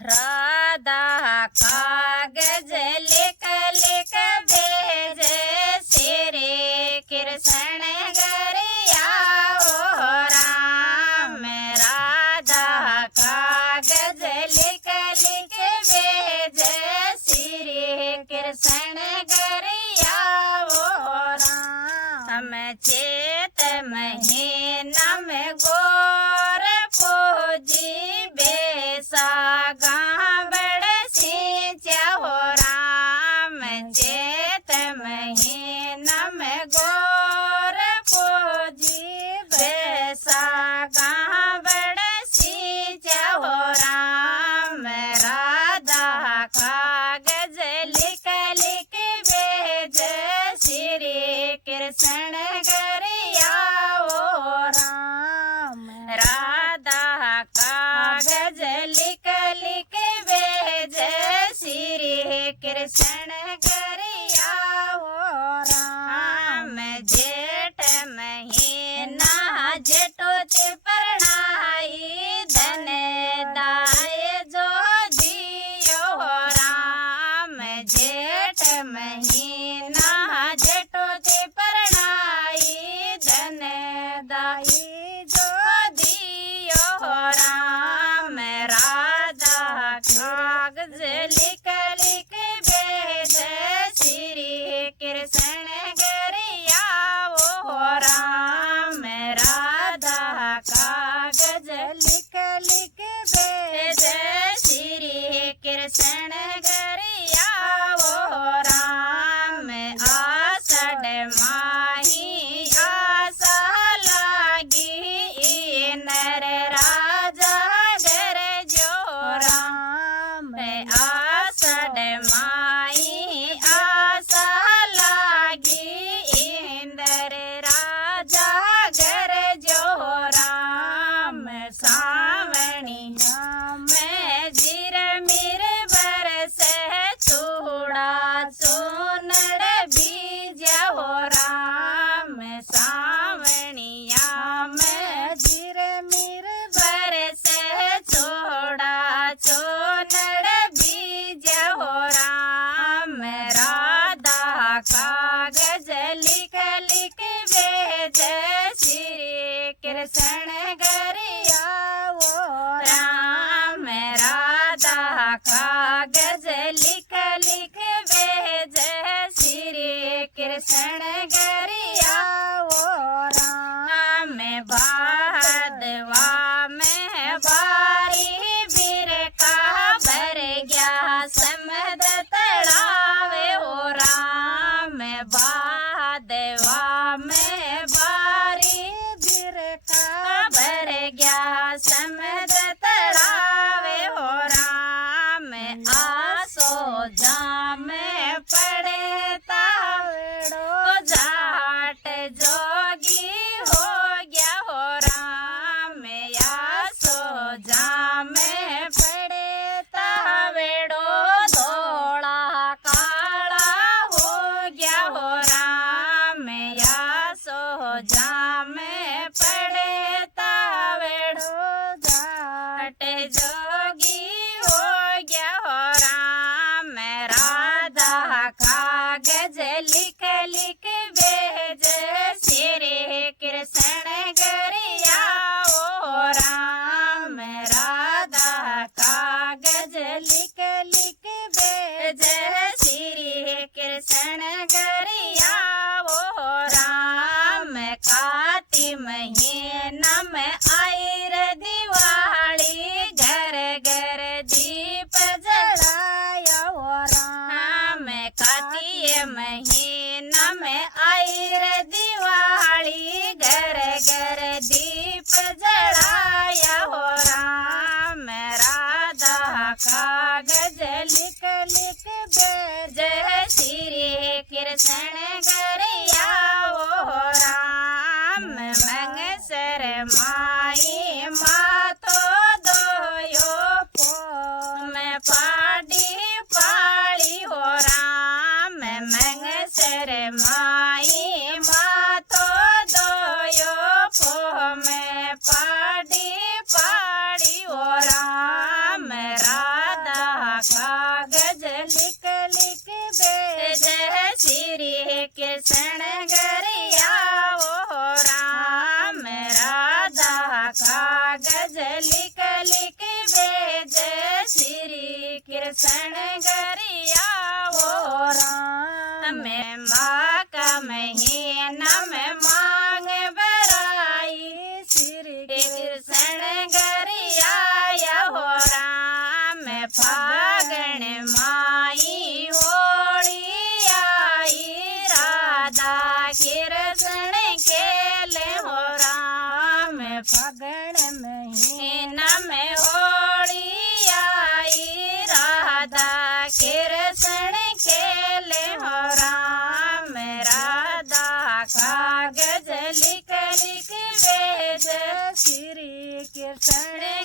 राधा कागज लिख लिख भेजे श्री कृष्ण गरिया ओ राम। राधा कागज लिख लिख भेजे श्री कृष्ण गरिया ओ राम। हम चेत महीना में गोर पूजी बेसा गावड़ सिंचा हो राम। चेत महीना में गोर पूजी बेसा गावड़ सिंचा हो राम। राधा कागज लिख लिख भेजे श्री कृष्ण गरिया ओ राम। राधा कागज लिख लिख भेजे श्री कृष्ण गरिया ओ राम। जेठ महीना जेठोती परणाई धन दाय जो दियो राम। जेठ महीना जेठोती परणाई धन दाई जो दियो राम। राधा कागज लिख लिख भेजे श्री कृष्ण गरिया ओ राम। राधा कागज लिख लिख भेजे श्री कृष्ण गरिया ओ राम। आषाढ़ माही आशा लागी नर राजा घर जो राम। आषाढ़ माही आशा लागी इंदर राजा घर जो राम। सावणिया में झिर मिर बरस चूड़ा चूनड़ बीज हो राम। सावणिया में झिर मिर बरस चूड़ा चूनड़ बीज हो राम। राधा कागज लिख लिख भेजे श्री कृष्ण गरिया ओ राम। राधा कागज लिख लिख भेजे श्री कृष्ण गरिया ओ राम। भादवा में बारी बीर का भर गया समद तड़ावे हो राम। भादवा में बारी बीर का भर गया समद तड़ावे हो राम। आसो जाम पड़े तावड़ो जाट जोगी हो गया हो राम। आसो जाम पड़े तावड़ो धोला काला हो गया हो राम। आसो जाम पड़े तावड़ो जाट जोगी हो गया हो राम। राधा कागज लिख लिख भेजे श्री कृष्ण गरिया ओ राम। राधा कागज लिख लिख भेजे श्री कृष्ण गरिया ओ राम। काती महीना में आई रे दिवाली घर घर दीप जलाया हो राम। काती महीना में आई रे दिवाली घर घर दीप जलाया हो राम। राधा कागज लिख लिख भेजे श्री कृष्ण गरिया ओ राम। मंगसर माई मातो दोयो पो में पाड़ी पाड़ी हो राम। मंगसर माई मातो दोयो पो में पाड़ी पाड़ी हो राम। राधा कृष्ण गरिया वो राम राधा कागज लिख लिख भेज श्री कृष्ण गरिया वो राम माँ का महीना में मांग बराई श्री कृष्ण गरिया हो राम फागण माई होली आई राधा कृष्ण खेले हो राम फागण महीना में होली आई राधा कृष्ण खेले हो राम राधा कागज लिख लिख भेज श्री कृष्ण